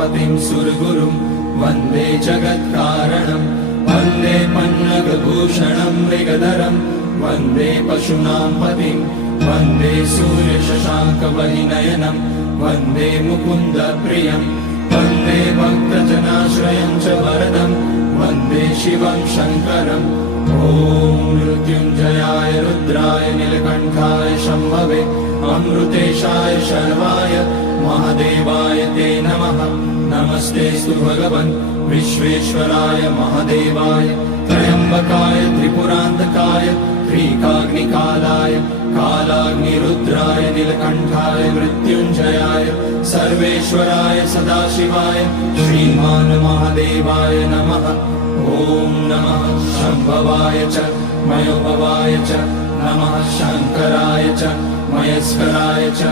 उमापतिं सुरगुरुं वन्दे जगत्कारणं वन्दे पन्नगभूषणं मृगधरं वन्दे पशूनां पतिं वन्दे सूर्यशशाङ्कवलिनयनं वन्दे मुकुन्दप्रियं वन्दे भक्तजनाश्रयं च वरदं वन्दे शिवं शङ्करम् ॐ मृत्युञ्जयाय रुद्राय नीलकण्ठाय शम्भवे अमृतेशाय शर्वाय महादेवाय ते नमः। नमस्तेऽस्तु भगवन् विश्वेश्वराय महादेवाय त्र्यम्बकाय त्रिपुरान्तकाय त्रिकाग्निकालाय कालाग्निरुद्राय नीलकण्ठाय मृत्युञ्जयाय सर्वेश्वराय सदाशिवाय श्रीमान् महादेवाय नमः। ॐ नमः शम्भवाय च मयोभवाय च नमः शङ्कराय च मयस्कराय च